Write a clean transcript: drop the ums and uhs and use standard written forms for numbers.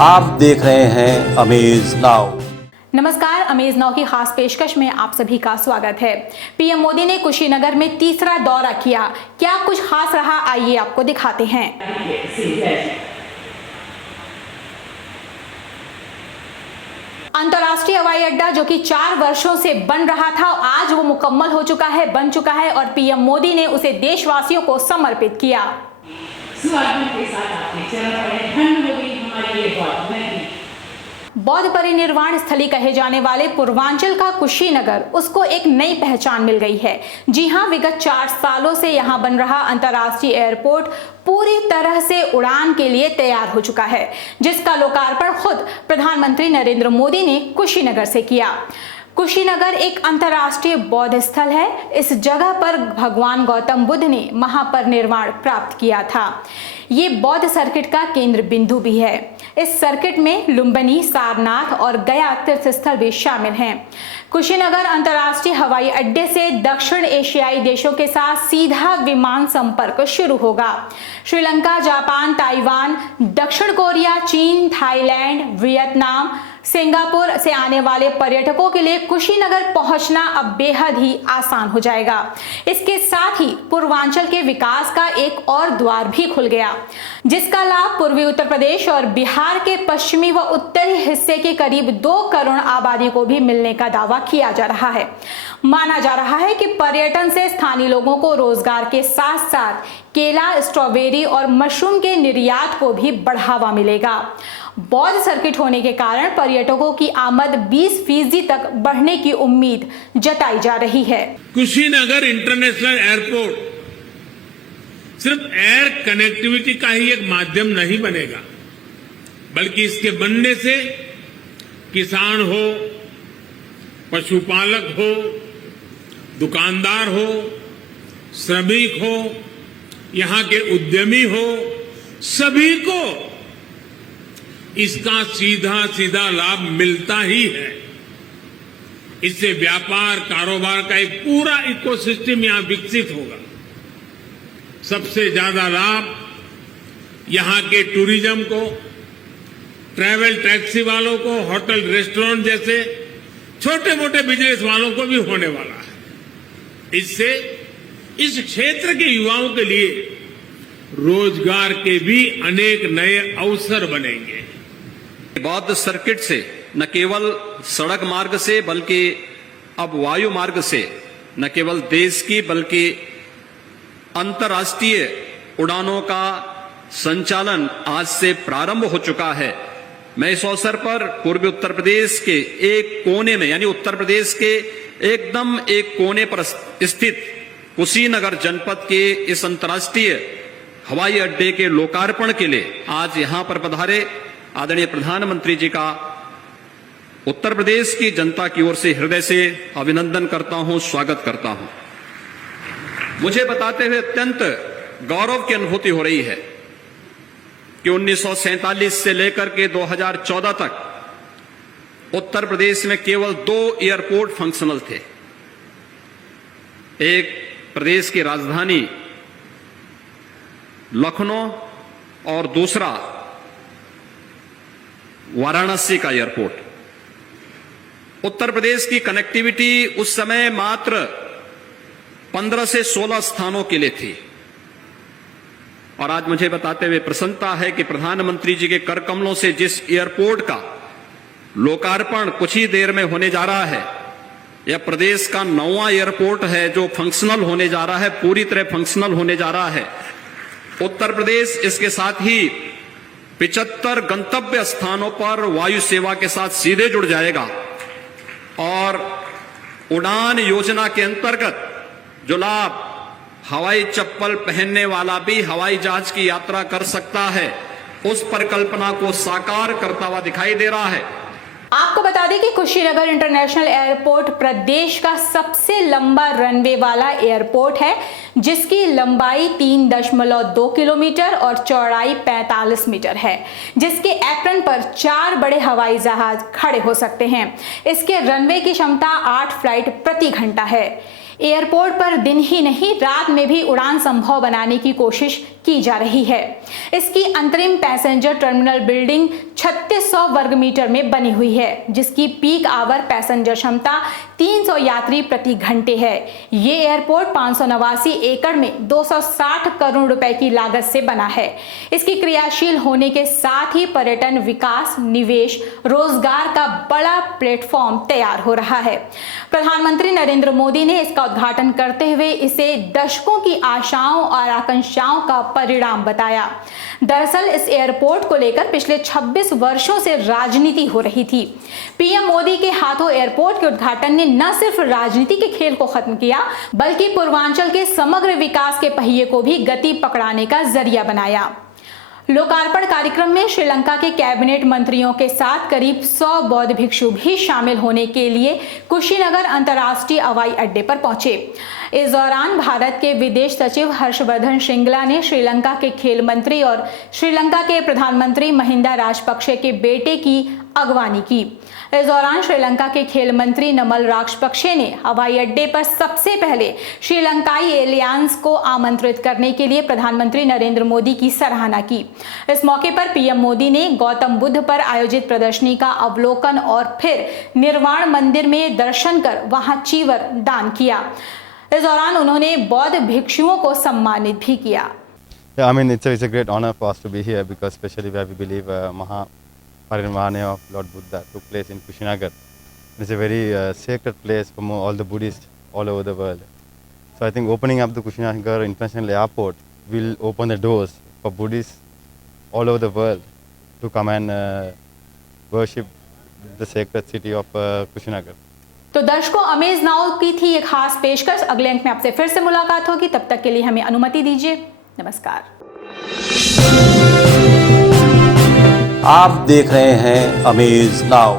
आप देख रहे हैं अमेज नाउ। नमस्कार, अमेज नाउ की खास पेशकश में आप सभी का स्वागत है। पीएम मोदी ने कुशीनगर में तीसरा दौरा किया। क्या कुछ खास रहा, आइए आपको दिखाते हैं। अंतर्राष्ट्रीय हवाई अड्डा जो कि 4 वर्षों से बन रहा था, आज वो मुकम्मल हो चुका है, बन चुका है और पीएम मोदी ने उसे देशवासियों को समर्पित किया। बौद्ध परिनिर्वाण स्थली कहे जाने वाले पूर्वांचल का कुशीनगर, उसको एक नई पहचान मिल गई है। जी हां, विगत 4 सालों से यहां बन रहा अंतर्राष्ट्रीय एयरपोर्ट पूरी तरह से उड़ान के लिए तैयार हो चुका है, जिसका लोकार्पण खुद प्रधानमंत्री नरेंद्र मोदी ने कुशीनगर से किया। कुशीनगर एक अंतर्राष्ट्रीय बौद्ध स्थल है। इस जगह पर भगवान गौतम बुद्ध ने महापरिनिर्वाण प्राप्त किया था। ये बौद्ध सर्किट का केंद्र बिंदु भी है। इस सर्किट में लुम्बिनी, सारनाथ और गया तीर्थ स्थल भी शामिल हैं। कुशीनगर अंतर्राष्ट्रीय हवाई अड्डे से दक्षिण एशियाई देशों के साथ सीधा विमान संपर्क शुरू होगा। श्रीलंका, जापान, ताइवान, दक्षिण कोरिया, चीन, थाईलैंड, वियतनाम, सिंगापुर से आने वाले पर्यटकों के लिए कुशीनगर पहुंचना अब बेहद ही आसान हो जाएगा। इसके साथ ही पूर्वांचल के विकास का एक और द्वार भी खुल गया, जिसका लाभ पूर्वी उत्तर प्रदेश और बिहार के पश्चिमी व उत्तरी हिस्से के करीब 2 करोड़ आबादी को भी मिलने का दावा किया जा रहा है। माना जा रहा है कि पर्यटन से स्थानीय लोगों को रोजगार के साथ साथ केला, स्ट्रॉबेरी और मशरूम के निर्यात को भी बढ़ावा मिलेगा। बौद्ध सर्किट होने के कारण पर्यटकों की आमद 20% तक बढ़ने की उम्मीद जताई जा रही है। कुशीनगर इंटरनेशनल एयरपोर्ट सिर्फ एयर कनेक्टिविटी का ही एक माध्यम नहीं बनेगा, बल्कि इसके बनने से किसान हो, पशुपालक हो, दुकानदार हो, श्रमिक हो, यहां के उद्यमी हो, सभी को इसका सीधा सीधा लाभ मिलता ही है। इससे व्यापार कारोबार का एक पूरा इकोसिस्टम यहां विकसित होगा। सबसे ज्यादा लाभ यहां के टूरिज्म को, ट्रैवल टैक्सी वालों को, होटल रेस्टोरेंट जैसे छोटे मोटे बिजनेस वालों को भी होने वाला है। इससे इस क्षेत्र के युवाओं के लिए रोजगार के भी अनेक नए अवसर बनेंगे। बौद्ध सर्किट से न केवल सड़क मार्ग से बल्कि अब वायु मार्ग से न केवल देश की बल्कि अंतर्राष्ट्रीय उड़ानों का संचालन आज से प्रारंभ हो चुका है। मैं इस अवसर पर पूर्वी उत्तर प्रदेश के एक कोने में, यानी उत्तर प्रदेश के एकदम एक कोने पर स्थित कुशीनगर जनपद के इस अंतर्राष्ट्रीय हवाई अड्डे के लोकार्पण के लिए आज यहां पर पधारे आदरणीय प्रधानमंत्री जी का उत्तर प्रदेश की जनता की ओर से हृदय से अभिनंदन करता हूं, स्वागत करता हूं। मुझे बताते हुए अत्यंत गौरव की अनुभूति हो रही है कि 1947 से लेकर के 2014 तक उत्तर प्रदेश में केवल 2 एयरपोर्ट फंक्शनल थे। एक प्रदेश की राजधानी लखनऊ और दूसरा वाराणसी का एयरपोर्ट। उत्तर प्रदेश की कनेक्टिविटी उस समय मात्र 15 से 16 स्थानों के लिए थी और आज मुझे बताते हुए प्रसन्नता है कि प्रधानमंत्री जी के कर कमलों से जिस एयरपोर्ट का लोकार्पण कुछ ही देर में होने जा रहा है, यह प्रदेश का 9वां एयरपोर्ट है जो फंक्शनल होने जा रहा है, पूरी तरह फंक्शनल होने जा रहा है। उत्तर प्रदेश इसके साथ ही 75 गंतव्य स्थानों पर वायु सेवा के साथ सीधे जुड़ जाएगा और उड़ान योजना के अंतर्गत जो लाभ हवाई चप्पल पहनने वाला भी हवाई जहाज की यात्रा कर सकता है, उस परिकल्पना को साकार करता हुआ दिखाई दे रहा है। आपको बता दें कि कुशीनगर इंटरनेशनल एयरपोर्ट प्रदेश का सबसे लंबा रनवे वाला एयरपोर्ट है, जिसकी लंबाई 3.2 किलोमीटर और चौड़ाई 45 मीटर है, जिसके एप्रन पर 4 बड़े हवाई जहाज खड़े हो सकते हैं। इसके रनवे की क्षमता 8 फ्लाइट प्रति घंटा है। एयरपोर्ट पर दिन ही नहीं रात में भी उड़ान संभव बनाने की कोशिश की जा रही है। इसकी अंतरिम पैसेंजर टर्मिनल बिल्डिंग 36 3600 वर्ग मीटर में बनी हुई है, जिसकी पीक आवर पैसेंजर क्षमता 300 यात्री प्रति घंटे है। ये एयरपोर्ट 589 एकड़ में 260 करोड़ रुपए की लागत से बना है। इसकी क्रियाशील होने के साथ ही पर्यटन विकास, निवेश, रोजगार का बड़ा प्लेटफॉर्म तैयार हो रहा है। प्रधानमंत्री नरेंद्र मोदी ने इसका उद्घाटन करते हुए इसे दशकों की आशाओं और आकांक्षाओं का परिणाम बताया। दरअसल इस एयरपोर्ट को लेकर पिछले 26 वर्षों से राजनीति हो रही थी। पीएम मोदी के हाथों एयरपोर्ट के उद्घाटन ने न सिर्फ राजनीति के खेल को खत्म किया, बल्कि पूर्वांचल के समग्र विकास के पहिए को भी गति पकड़ाने का जरिया बनाया। लोकार्पण कार्यक्रम में श्रीलंका के कैबिनेट मंत्रियों के साथ करीब 100 बौद्ध भिक्षु भी शामिल होने के लिए कुशीनगर अंतर्राष्ट्रीय हवाई अड्डे पर पहुंचे। इस दौरान भारत के विदेश सचिव हर्षवर्धन श्रृंगला ने श्रीलंका के खेल मंत्री और श्रीलंका के प्रधानमंत्री महिंदा राजपक्षे के बेटे की अगवानी की। इस दौरान श्रीलंका के खेल मंत्री नमल राजपक्षे ने हवाई अड्डे पर सबसे पहले श्रीलंकाई एलियंस को आमंत्रित करने के लिए प्रधानमंत्री नरेंद्र मोदी की सराहना की। इस मौके पर पीएम मोदी ने गौतम बुद्ध पर आयोजित प्रदर्शनी का अवलोकन और फिर निर्वाण मंदिर में दर्शन कर वहां चीवर दान किया। इस दौरान उन्होंने बौद्ध भिक्षुओं को सम्मानित भी किया। Yeah, I mean, it's a great honor for us to be here because especially where we believe Mahaparinirvana of Lord Buddha took place in Kushinagar. It's a very sacred place for all the Buddhists all over the world. So I think opening up the Kushinagar International Airport will open the doors for Buddhists all over the world to come and worship the sacred city of Kushinagar. तो दर्शकों, amaze now की थी एक खास पेशकश। अगले अंक में आपसे फिर से मुलाकात होगी, तब तक के लिए हमें अनुमति दीजिए। नमस्कार। आप देख रहे हैं अमेज नाउ।